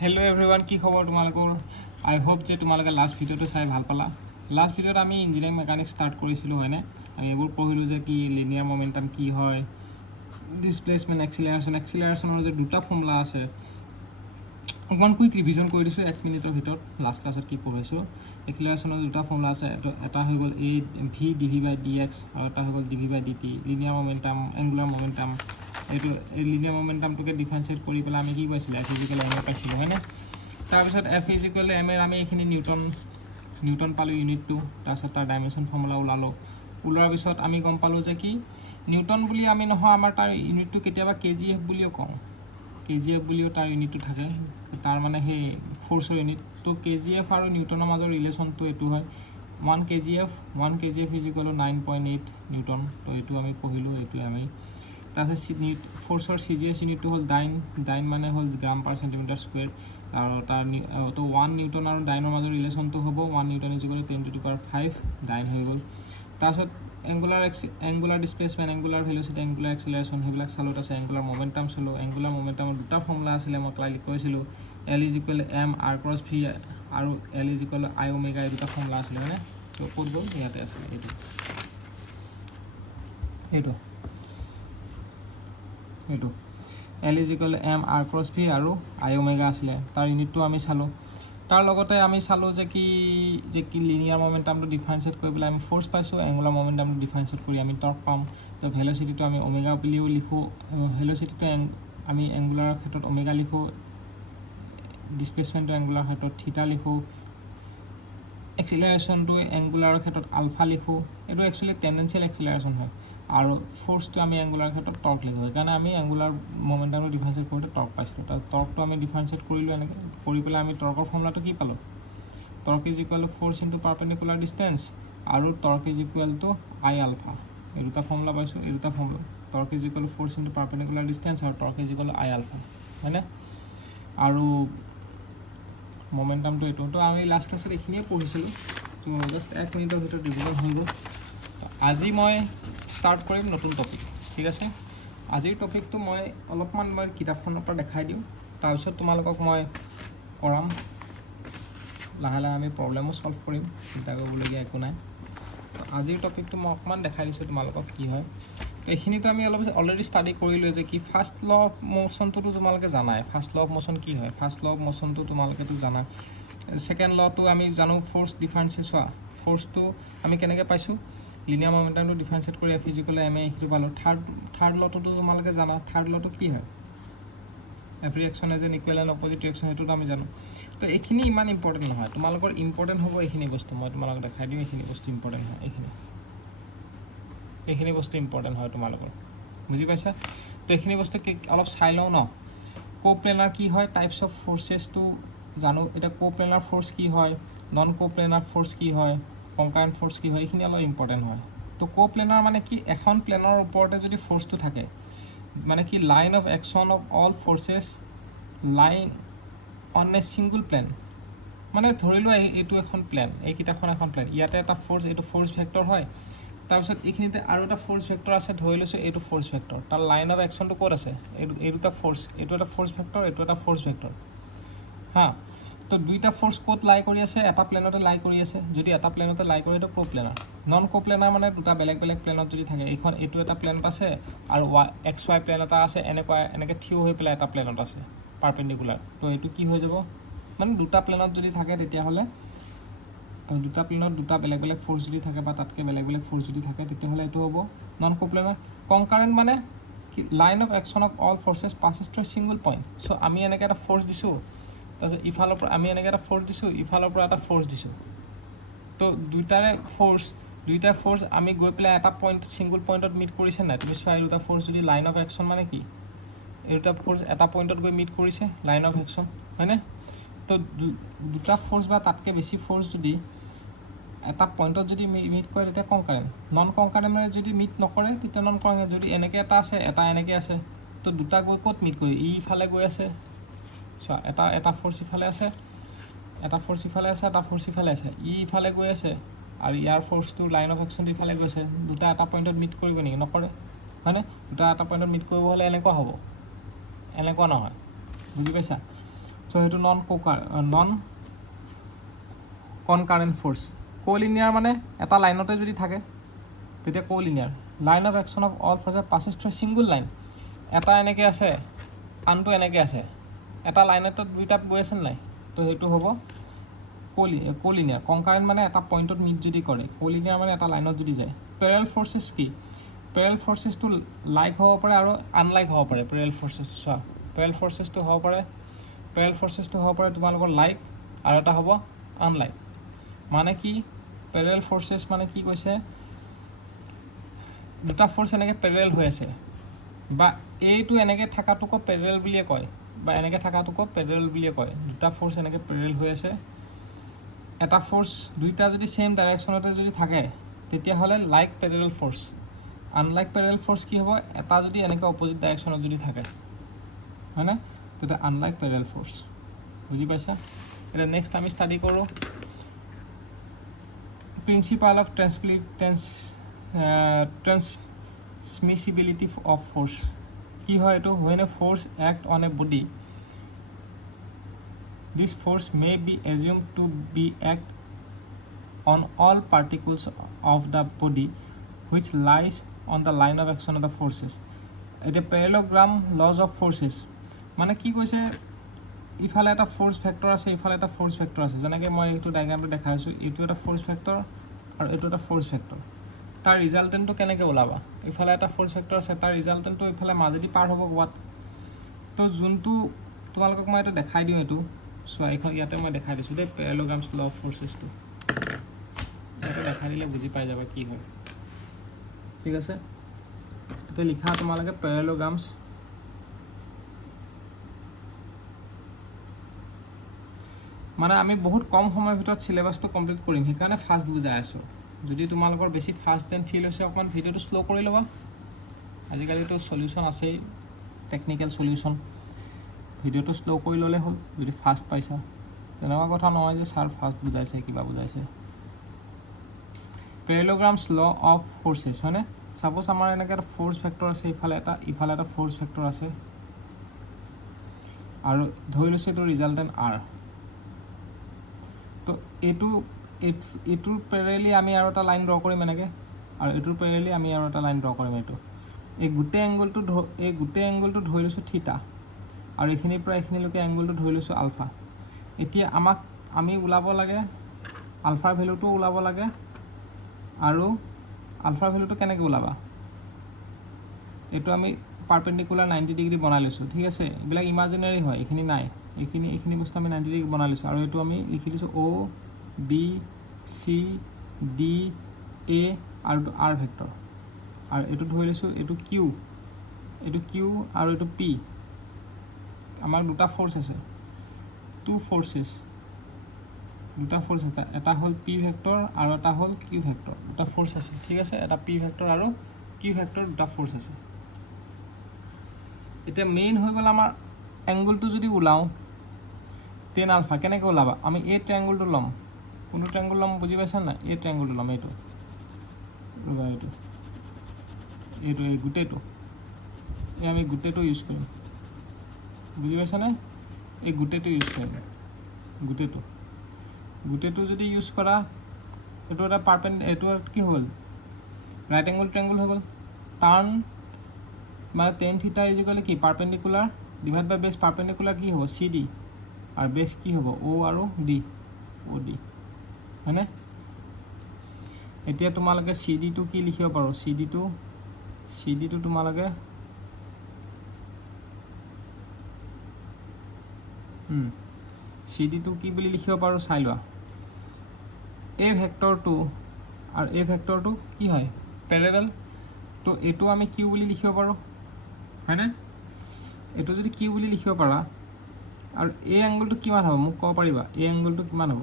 Hello everyone, কি খবৰ তোমালোকৰ? I hope যে তোমালোকে লাষ্ট ভিডিওটো চাই ভাল পালা। লাষ্ট ভিডিওত আমি ইঞ্জিনিয়াৰিং মেকানিক্স ষ্টাৰ্ট কৰিছিলোঁ হয়নে? আমি এইবোৰ পঢ়িলোঁ যে কি লিনিয়াৰ মোমেন্টাম কি হয়, ডিসপ্লেসমেন্ট এক্সিলাৰেশনৰ যে দুটা ফৰ্মুলা আছে। অকমান কুইক ৰিভিজন কৰি দিছোঁ 1 মিনিটৰ ভিতৰত। লাষ্ট ক্লাছত কি পঢ়াইছোঁ, এক্সিলাৰেশনৰ দুটা ফৰ্মুলা আছে, এটা হৈ গ'ল a v dv/dx আৰু এটা হৈ গ'ল dv/dt। Linear momentum, angular momentum, এইটো লিনিয়াৰ মোমেন্টামটোকে ডিফাৰেন্সিয়েট কৰি পেলাই আমি কি কৈছিলোঁ f = m পাইছিলোঁ হয়নে? তাৰপিছত f = m আমি এইখিনি নিউটন পালোঁ ইউনিটটো, তাৰপিছত তাৰ ডাইমেনশ্যন ফৰ্মুলা ওলোৱাৰ পিছত আমি গম পালোঁ যে কি নিউটন বুলি আমি নহয়, আমাৰ তাৰ ইউনিটটো কেতিয়াবা kgf বুলিও কওঁ, kgf বুলিও তাৰ ইউনিটটো থাকে, তাৰ মানে সেই ফ'ৰ্চৰ ইউনিট। তো kgf আৰু নিউটনৰ মাজৰ ৰিলেশ্যনটো এইটো হয় 1 kgf = 9.8 নিউটন। তো এইটো আমি পঢ়িলোঁ, এইটোৱে আমি। তাৰপিছত ফ'ৰ্চৰ CGS ইউনিটটো হ'ল ডাইন মানে হ'ল গ্ৰাম পাৰ চেণ্টিমিটাৰ স্কুৱেৰ, আৰু তাৰ তো 1 নিউটন আৰু ডাইনৰ মাজৰ ৰিলেশ্যনটো হ'ব 1 নিউটন = 10⁵ ডাইন হৈ গ'ল। তাৰপিছত angular displacement, angular velocity, angular এক্সিলাৰেশন সেইবিলাক চালোঁ। তাৰপিছত এংগুলাৰ মোমেন্টাম চালোঁ। এংগুলাৰ মোমেন্টামৰ দুটা ফৰ্মুলা আছিলে, মই ক্লাইলি কৈছিলোঁ L = m r×v আৰু L = I ওমেগা, এই দুটা ফৰ্মুলা আছিলে মানে। তো ক'ত গ'ল, ইয়াতে আছিলে এইটো L = m r×v আৰু I ওমেগা আছিলে, তাৰ ইউনিটটো আমি চালোঁ। তাৰ লগতে আমি চালোঁ যে কি লিনিয়াৰ মোমেন্টামটো ডিফাৰেন্সিয়েট কৰি পেলাই আমি ফ'ৰ্চ পাইছোঁ, এংগুলাৰ মোমেন্টামটো ডিফাৰেন্সিয়েট কৰি আমি টৰ্ক পাম। তো ভেলোচিটিটো আমি ওমেগা বুলিও লিখোঁ, ভেলোচিটিটো আমি এংগুলাৰৰ ক্ষেত্ৰত ওমেগা লিখোঁ, ডিসপ্লেসমেন্টটো এংগুলাৰ ক্ষেত্ৰত থিটা লিখোঁ, এক্সিলাৰেশনটো এংগুলাৰৰ ক্ষেত্ৰত আলফা লিখোঁ। এইটো একচুৱেলি টেণ্ডেঞ্চিয়েল এক্সিলাৰেশন হয়, আৰু ফ'ৰ্চটো আমি এংগুলাৰ ক্ষেত্ৰত টৰ্ক লিখোঁ। সেইকাৰণে আমি এংগুলাৰ মোমেন্টামটো ডিফাৰেন্সিয়েট কৰোঁতে টৰ্ক পাইছিলোঁ। তাৰ টৰ্কটো আমি ডিফাৰেন্সিয়েট কৰিলোঁ, এনেকৈ কৰি পেলাই আমি টৰ্কৰ ফৰ্মুলাটো কি পালোঁ, torque = force into perpendicular distance আৰু টৰ্ক = I আলফা। এই দুটা ফৰ্মুলা পাইছোঁ, এই দুটা formula, torque = force into perpendicular distance আৰু টৰ্ক = I আলফা হয়নে? আৰু মোমেন্টামটো এইটো। তো আমি লাষ্ট ক্লাছত এইখিনিয়ে পঢ়িছিলোঁ। তো জাষ্ট 1 মিনিটৰ ভিতৰত ৰিভিজন হৈ গ'ল। আজি মই ষ্টাৰ্ট কৰিম নতুন টপিক, ঠিক আছে? আজিৰ টপিকটো মই অলপমান কিতাপখনৰ পৰা দেখাই দিওঁ, তাৰপিছত তোমালোকক মই কৰাম। লাহে লাহে আমি প্ৰব্লেমো ছল্ভ কৰিম, চিন্তা কৰিবলগীয়া একো নাই। আজিৰ টপিকটো মই অকণমান দেখাই দিছোঁ তোমালোকক কি হয়। তো এইখিনিতো আমি অলৰেডি ষ্টাডি কৰিলোঁ যে কি ফাৰ্ষ্ট ল অফ মোশ্যনটোতো তোমালোকে জানাই। ফাৰ্ষ্ট ল অফ মোশ্যন কি হয়, ফাৰ্ষ্ট ল অফ মোশ্যনটো তোমালোকেতো জানা। ছেকেণ্ড লটো আমি জানো, ফ'ৰ্চ ডিফাৰেন্সিয়েট চোৱা, ফ'ৰ্চটো আমি কেনেকৈ পাইছোঁ, লিনিয়াৰ মোমেন্টামটো ডিফাৰেন্সিয়েট কৰি f = m সেইটো পালোঁ। থাৰ্ড লটোতো তোমালোকে জানা, থাৰ্ড লটো কি হয়, every action has an equal and opposite reaction, সেইটোতো আমি জানো। তো এইখিনি ইমান ইম্পৰ্টেণ্ট নহয়, তোমালোকৰ ইম্পৰ্টেণ্ট হ'ব এইখিনি বস্তু। মই তোমালোকক দেখাই দিওঁ, এইখিনি বস্তু ইম্পৰ্টেণ্ট হয়, এইখিনি বস্তু ইম্পৰ্টেণ্ট হয় তোমালোকৰ, বুজি পাইছা? তো এইখিনি বস্তু অলপ চাই লওঁ ন। কোপ্লেনাৰ কি হয়, টাইপছ অফ ফ'ৰ্চেছটো জানো। এতিয়া কোপ্লেনাৰ ফ'ৰ্চ কি হয়, নন কোপ্লেনাৰ ফ'ৰ্চ কি হয়, কনকাৰেণ্ট ফ'ৰ্চ কি হয়, এইখিনি অলপ ইম্পৰ্টেণ্ট হয়। তো কোপ্লেনাৰ মানে কি, এখন প্লেনৰ ওপৰতে যদি ফ'ৰ্চটো থাকে, মানে কি line of action of all forces line on a single plane. মানে ধৰি লোৱা এইটো এখন প্লেন, এই কিতাপখন এখন প্লেন, ইয়াতে এটা ফ'ৰ্চ, এইটো ফ'ৰ্চ ভেক্টৰ হয়। তাৰপিছত এইখিনিতে আৰু এটা ফ'ৰ্চ ভেক্টৰ আছে, ধৰি লৈছোঁ এইটো ফ'ৰ্চ ভেক্টৰ, তাৰ লাইন অফ একশ্যনটো ক'ত আছে, এই দুটা ফ'ৰ্চ, এইটো এটা ফ'ৰ্চ ভেক্টৰ, এইটো এটা ফ'ৰ্চ ভেক্টৰ হা। তো দুইটা ফ'ৰ্চ ক'ত লাই কৰি আছে, এটা প্লেনতে লাই কৰি আছে। যদি এটা প্লেনতে লাই কৰে এইটো কোপ্লেনাৰ। নন কোপ্লেনাৰ মানে দুটা বেলেগ বেলেগ প্লেনত যদি থাকে, এইটো এটা প্লেনত আছে আৰু XY প্লেন এটা আছে, এনেকৈ থিয় হৈ পেলাই এটা প্লেনত আছে পাৰপেণ্ডিকুলাৰ। তো এইটো কি হৈ যাব, মানে দুটা প্লেনত যদি থাকে তেতিয়াহ'লে, দুটা প্লেনত দুটা বেলেগ বেলেগ ফ'ৰ্চ যদি থাকে বা তাতকৈ বেলেগ বেলেগ ফ'ৰ্চ যদি থাকে, তেতিয়াহ'লে এইটো হ'ব নন কোপ্লেনাৰ। কনকাৰেণ্ট মানে কি, line of action of all forces passes through a single point. So' আমি এনেকৈ এটা ফ'ৰ্চ দিছোঁ, তাৰপিছত ইফালৰ পৰা আমি এনেকৈ এটা ফ'ৰ্চ দিছোঁ, ইফালৰ পৰা এটা ফ'ৰ্চ দিছোঁ। তো দুইটা ফ'ৰ্চ আমি গৈ পেলাই এটা পইণ্ট, ছিংগল পইণ্টত মিট কৰিছে নাই, তুমি চোৱা। এই দুটা ফ'ৰ্চ যদি লাইন অফ একশ্যন মানে কি, এই দুটা ফ'ৰ্চ এটা পইণ্টত গৈ মিট কৰিছে, লাইন অফ একশ্যন হয়নে? তো দুটা ফ'ৰ্চ বা তাতকৈ বেছি ফ'ৰ্চ যদি এটা পইণ্টত যদি মিট কৰে তেতিয়া কনকাৰেণ্ট। নন কনকাৰেণ্ট মানে যদি মিট নকৰে তেতিয়া নন কনকাৰেণ্ট। যদি এনেকৈ এটা আছে, এটা এনেকৈ আছে, তো দুটা গৈ ক'ত মিট কৰি, ইফালে গৈ আছে চোৱা, এটা ফ'ৰ্চ ইফালে আছে, এটা ফ'ৰ্চ ইফালে আছে, এটা ফ'ৰ্চ ইফালে আছে, ইফালে গৈ আছে আৰু ইয়াৰ ফ'ৰ্চটো লাইন অফ একশ্যনটো ইফালে গৈছে। দুটা এটা পইণ্টত মিট কৰিব নেকি, নকৰে হয়নে? দুটা এটা পইণ্টত মিট কৰিব হ'লে এনেকুৱা হ'ব, এনেকুৱা নহয়, বুজি পাইছা? সো সেইটো নন কনকারেন্ট ফোর্স কোলিনিয়ার মানে এটা লাইনতে যদি থাকে তেতিয়া collinear line of action of all forces passes through single line এটা এনেকে আছে আনটো এনেকে আছে এটা লাইনতে দুইটা গৈ আছে নাই তো সেইটো হ'ব কোলিনিয়ার কনকারেন্ট মানে এটা পয়েন্টত মিট যদি করে কোলিনিয়ার মানে এটা লাইনত যদি যায় প্যারালাল ফোর্সেস কি প্যারালাল ফোর্সেস তো লাইক হ'ব পাৰে আৰু আনলাইক হ'ব পাৰে প্যাৰালাল ফোৰ্সেস চোৱা প্যাৰালাল ফোৰ্সেস তো হ'ব পাৰে প্যাৰালাল ফোৰ্সেস তো হ'ব পাৰে তোমালোকৰ লাইক আৰু এটা হ'ব আনলাইক মানে কি প্যারালাল ফোর্সেস মানে কি কৈছে দুটা ফোর্স এনেকে প্যারালাল হৈ আছে বা এইটো এনেকে থাকাটোক প্যারালাল বুলিয়ে কয় বা এনেকে থাকাটোক প্যারালাল বুলিয়ে কয় দুটা ফোর্স এনেকে প্যারালাল হৈ আছে এটা ফোর্স দুইটা যদি সেম ডাইরেকশনতে যদি থাকে তেতিয়া হলে like parallel force unlike parallel force কি হ'ব এটা যদি এনেকে অপোজিট ডাইরেকশনত যদি থাকে হয় না তো আনলাইক প্যারালাল ফোর্স বুজি পাইছা এটা নেক্সট আমি স্টাডি কৰো principal of transmissibility of force কি হয় এটো when a force act on a body this force may be assumed to be act on all particles of the body which lies on the line of action of the forces it a parallelogram laws of forces মানে কি কৈছে ইফালে এটা force factor আছে ইফালে এটা force factor আছে যেনেকৈ মই এইটো ডায়াগ্ৰামটো দেখাইছো এইটো এটা ফোৰ্স ফ্যাক্টৰ আৰু এইটো এটা ফোৰ্স ফ্যাক্টৰ তাৰ ৰিজাল্টেন্টটো কেনেকৈ ওলাবা ইফালে এটা ফোৰ্স ফ্যাক্টৰ আছে তাৰ ৰিজাল্টেন্টটো ইফালে মাজেদি পাৰ হ'ব গোৱাত তো যোনটো তোমালোকক মই এটা দেখাই দিওঁ এইটো সো এখন ইয়াতে মই দেখাই দিছো দে প্যারালেলোগ্রামস ল অফ ফোর্সেসটো এটা দেখাই দিলে বুজি পাই যাবা কি হয় ঠিক আছে এটা লিখা তোমালোকে প্যারালেলোগ্রামস মানে আমি বহুত কম সময়ৰ ভিতৰত সিলেবাসটো কমপ্লিট কৰিম সেইকাৰণে ফাস্ট বুজাই আছো যদি তোমালোকৰ বেছি ফাস্ট দেন ফিল হৈছে অকমান ভিডিওটো স্লো কৰি লবা আজিকালি তো সলিউশন আছে টেকনিক্যাল সলিউশন ভিডিওটো স্লো কৰি ললে হ'ল যদি ফাস্ট পাইছা তেনেকুৱা কথা নহয় যে স্যাৰ ফাস্ট বুজাইছে কিবা বুজাইছে প্যাৰালেলোগ্ৰামস ল অফ ফোৰ্সেস মানে সাপোজ আমাৰ এনেকৈ এটা ফোৰ্স ফ্যাক্টৰ আছে ইফালে এটা ফোৰ্স ফ্যাক্টৰ আছে আৰু ধৰি লৈছে তো ৰিজাল্টেন্ট আৰ তো এটোৰ প্যাৰালেলি আমি আৰু এটা লাইন ড্ৰ কৰিম এনেকৈ আৰু এটোৰ প্যাৰালেলি আমি আৰু এটা লাইন ড্ৰ কৰিম এটো এই গোটে এংগলটো ধৰি লৈছো থিটা আৰু এখিনিৰ পৰা এখিনিলৈকে এংগলটো ধৰি লৈছো আলফা এতিয়া আমি উলাব লাগে আলফাৰ ভ্যালুটো উলাব লাগে আৰু আলফাৰ ভ্যালুটো কেনেকৈ উলাবা এটো আমি পারপেন্ডিকুলার 90 ডিগ্রি বনাই লৈছো ঠিক আছে এবিলাক ইমাজিনারি হয় এখিনি নাই এখিনি বস্তু আমি 90 ডিগ্রি বনাই লৈছো আৰু এটো আমি লিখি দিছো ও বি সি ডি এ আৰু আৰ ভেক্টৰ আৰু এটো ধৰি লৈছো এটো কিউ আৰু এটো পি আমাৰ দুটা ফোৰ্স আছে টু ফোৰ্সেস এটা হল পি ভেক্টৰ আৰু এটা হল কিউ ভেক্টৰ দুটা ফোৰ্স আছে ঠিক আছে এটা পি ভেক্টৰ আৰু কিউ ভেক্টৰ দুটা ফোৰ্স আছে এটা মেইন হৈ গল আমাৰ এংগলটো যদি উলাও tan আলফা কেনেকৈ উলাবা আমি এই ট্রায়াঙ্গলটো লম কোন ট্রায়াঙ্গল লম বুজি পাইছা না এই ট্রায়াঙ্গলটো লম এইটো এই গুটেটো আমি গুটেটো ইউজ কৰিম বুজি পাইছা না এই গুটেটো ইউজ কৰিম গুটেটো যদি ইউজ কৰা এটো এটা এটো কি হল রাইট এঙ্গল ট্রায়াঙ্গল হৈ গল টার্ন মানে tan থিটা ইজ ইকুয়াল কি পারপেন্ডিকুলার ডিভাইড বাই বেস পারপেন্ডিকুলার কি হ'ব CD আর বেস কি হ'ব O আৰু D OD হয়নে এতিয়া তোমালকে CD টো কি লিখিব পাৰো CD টো তোমালকে CD টো কি বুলি লিখিব পাৰো চাই লোৱা A ভেক্টৰটো আৰু A ভেক্টৰটো কি হয় প্যাৰালাল তো এটো আমি কিউ বুলি লিখিব পাৰো হয়নে এটো যদি কিউ বুলি লিখিব পাৰা আৰু এ এংগলটো কিমান হ'ব মোক কব পাৰিবা এ এংগলটো কিমান হ'ব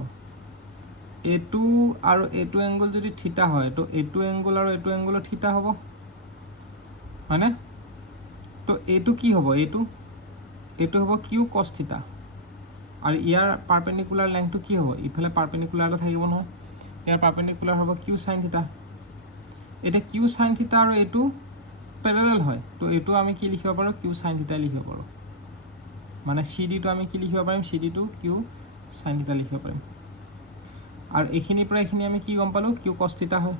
এটো আৰু এটো এংগল যদি থিটা হয় তো এটো এংগল আৰু এটো এংগলৰ থিটা হ'ব হয়নে তো এটো কি হ'ব এটো হ'ব কিউ cos থিটা আৰু ইয়াৰ পাৰপেন্ডিকুলাৰ লেংথটো কি হ'ব ইফালে পাৰপেন্ডিকুলাৰ এটা থাকিব নহয় ইয়াৰ পাৰপেন্ডিকুলাৰ হ'ব কিউ sin থিটা এটা কিউ sin থিটা আৰু এটো প্যাৰালাল হয় তো এটো আমি কি লিখিব পাৰো কিউ sin থিটা লিখিব পাৰো মানে CD টো আমি কি লিখিব পাৰিম CD টো Q sin θ লিখিব পাৰিম আৰু এইখিনিৰ পৰা এইখিনি আমি কি গম পালো Q cos θ হয়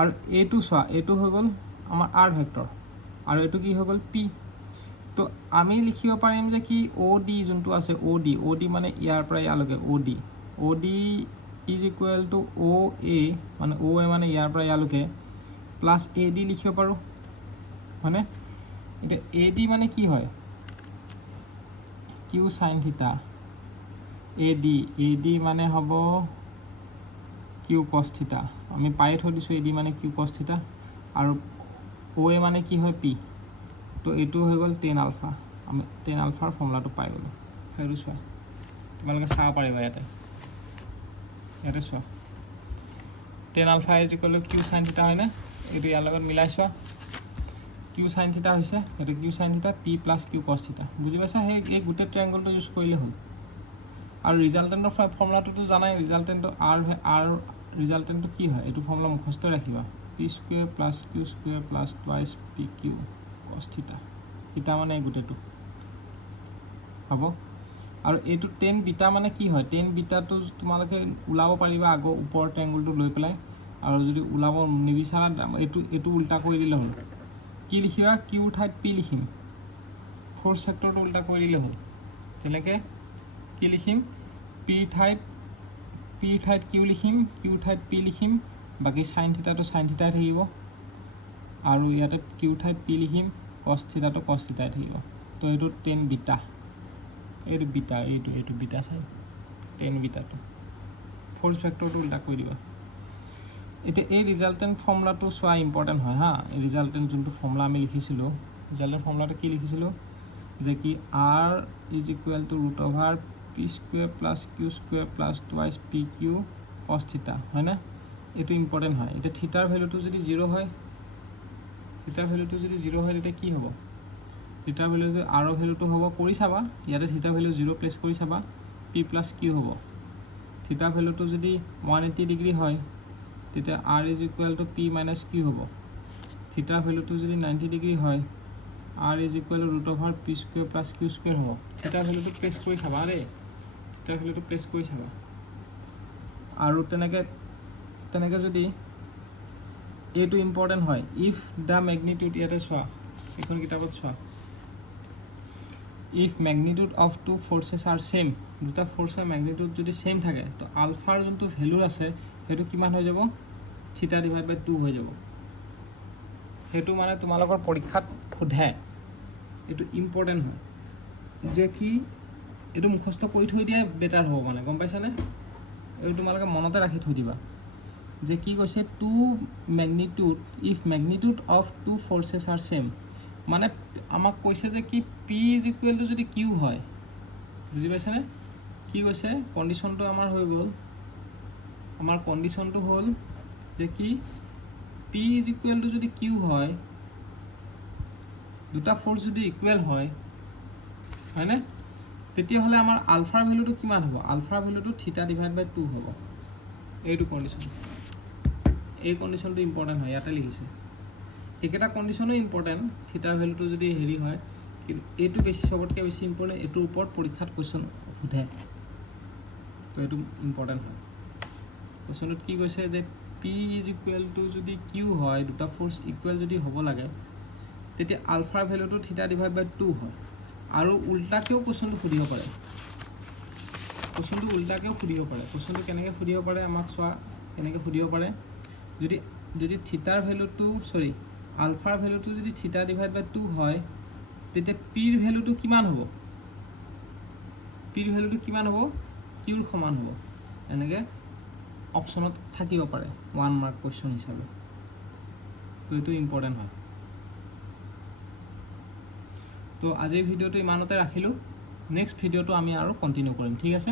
আৰু এইটো চোৱা এইটো হৈ গ'ল আমাৰ R ভেক্টৰ আৰু এইটো কি হৈ গ'ল P তো আমি লিখিব পাৰিম যে কি OD যোনটো আছে OD মানে ইয়াৰ পৰা ইয়ালৈকে OD is equal two OA মানে OA মানে ইয়াৰ পৰা ইয়ালৈকে প্লাছ AD লিখিব পাৰোঁ হয়নে এতিয়া AD মানে কি হয় Q sin θ AD মানে হ'ব Q cos θ আমি পাই থৈ দিছোঁ AD মানে Q cos θ আৰু OA মানে কি হয় P তো এইটো হৈ গ'ল tan alpha আমি tan alpha ৰ ফৰ্মুলাটো পাই গ'লোঁ সেইটো চোৱা তোমালোকে চাব পাৰিবা ইয়াতে চোৱা tan alpha is equal two Q sin θ হয় না এইটো ইয়াৰ লগত মিলাই চোৱা Q sin θ হৈছে এইটো Q sin θ P plus Q cos θ বুজি পাইছা এই গোটেই ট্ৰায়াঙ্গলটো ইউজ কৰিলে হ'ল আৰু ৰিজাল্টেণ্টৰ ফৰ্মুলাটোতো জানাই ৰিজাল্টেণ্টটো R ৰিজাল্টেণ্টটো কি হয় এইটো ফৰ্মুলা মুখস্থ ৰাখিবা P square plus Q square plus twice PQ cos θ θ মানে এই গোটেইটো হ'ব আৰু এইটো tan বিটা মানে কি হয় tan বিটাটো তোমালোকে ওলাব পাৰিবা আগৰ ওপৰৰ ট্ৰায়াঙ্গলটো লৈ পেলাই আৰু যদি ওলাব নিবিচাৰা এইটো উল্টা কৰি দিলে হ'ল কি লিখিবা Q ঠাইত P লিখিম ফ'ৰ্চ ফেক্টৰটো উল্টা কৰি দিলে হ'ল যেনেকৈ কি লিখিম P ঠাইত Q লিখিম Q ঠাইত P লিখিম বাকি sin θ টো sin θ থাকিব আৰু ইয়াতে Q ঠাইত P লিখিম cos θ টো cos θ থাকিব তো এইটো tan বিটা এইটো বিটা চাই tan বিটাটো ফ'ৰ্চ ফেক্টৰটো উল্টা কৰি দিবা এতিয়া এই ৰিজাল্টেণ্ট ফৰ্মুলাটো চোৱা ইম্পৰ্টেণ্ট হয় হা এই ৰিজাল্টেণ্ট যোনটো ফৰ্মুলা আমি লিখিছিলোঁ ৰিজাল্টেণ্ট ফৰ্মুলাটো কি লিখিছিলোঁ যে কি R is equal two root over P square plus Q square plus twice PQ cos θ হয় না এইটো ইম্পৰ্টেণ্ট হয় এতিয়া থিটাৰ ভেলুটো যদি 0 হয় তেতিয়া কি হ'ব থিটাৰ ভেলু যদি R ভেলুটো হ'ব কৰি চাবা ইয়াতে থিটাৰ ভেলু 0 প্লেচ কৰি চাবা P প্লাছ Q হ'ব থিটাৰ ভেলুটো যদি 180 ডিগ্ৰী হয় তেতিয়া R is equal two P minus Q হ'ব থিটাৰ ভেলুটো যদি 90 ডিগ্ৰী হয় R is equal two root over P square plus Q square হ'ব থিটাৰ ভেলুটো প্লেচ কৰি চাবা দেই থিটাৰ ভেলুটো প্লেচ কৰি চাবা আৰু তেনেকৈ যদি এইটো ইম্পৰ্টেণ্ট হয় ইফ দ্য মেগনিটিউড ইয়াতে চোৱা এইখন কিতাপত চোৱা if magnitude of two forces are same দুটা ফ'ৰ্চৰ মেগনিটিউড যদি ছেম থাকে তো আলফাৰ যোনটো ভেলু আছে সেইটো কিমান হৈ যাব θ ডিভাইড বাই 2 হৈ যাব সেইটো মানে তোমালোকৰ পৰীক্ষাত সোধে এইটো ইম্পৰ্টেণ্ট হয় যে কি এইটো মুখস্থ কৰি থৈ দিয়া বেটাৰ হ'ব মানে গম পাইছানে এইটো তোমালোকে মনতে ৰাখি থৈ দিবা যে কি কৈছে two magnitude if magnitude of two forces are same মানে আমাক কৈছে যে কি P ইজ ইকুৱেল টু যদি Q হয় বুজি পাইছানে কি কৈছে কণ্ডিশ্যনটো আমাৰ হৈ গ'ল আমাৰ কণ্ডিশ্যনটো হ'ল যে কি P ইজ ইকুৱেল টু যদি Q হয় দুটা ফ'ৰ্চ যদি ইকুৱেল হয়নে তেতিয়াহ'লে আমাৰ আলফাৰ ভেলুটো কিমান হ'ব আলফাৰ ভেলুটো θ ডিভাইড বাই 2 হ'ব এইটো কণ্ডিশ্যন এই কণ্ডিশ্যনটো ইম্পৰ্টেণ্ট হয় ইয়াতে লিখিছে এইকেইটা কণ্ডিশ্যনো ইম্পৰ্টেণ্ট থিটাৰ ভেলুটো যদি হেৰি হয় কিন্তু এইটো বেছি চবতকৈ বেছি ইম্পৰ্টেণ্ট এইটোৰ ওপৰত পৰীক্ষাত কুৱেশ্যন সোধে তো এইটো ইম্পৰ্টেণ্ট হয় কুৱেশ্যনটোত কি কৈছে যে P ইজ ইকুৱেল টু যদি Q হয় দুটা ফ'ৰ্চ ইকুৱেল যদি হ'ব লাগে তেতিয়া আলফাৰ ভেলুটো θ ডিভাইড বাই 2 হয় আৰু উল্টাকেও কুৱেশ্যনটো সুধিব পাৰে কুৱেশ্যনটো কেনেকৈ সুধিব পাৰে আমাক চোৱা কেনেকৈ সুধিব পাৰে যদি থিটাৰ ভেলুটো আলফাৰ ভেলুটো যদি θ ডিভাইড বাই 2 হয় তেতিয়া পিৰ ভেলুটো কিমান হ'ব কিউৰ সমান হ'ব এনেকৈ অপশ্যনত থাকিব পাৰে 1 মাৰ্ক কুৱেশ্যন হিচাপে তো এইটো ইম্পৰ্টেণ্ট হয় তো আজিৰ ভিডিঅ'টো ইমানতে ৰাখিলোঁ নেক্সট ভিডিঅ'টো আমি আৰু কণ্টিনিউ কৰিম ঠিক আছে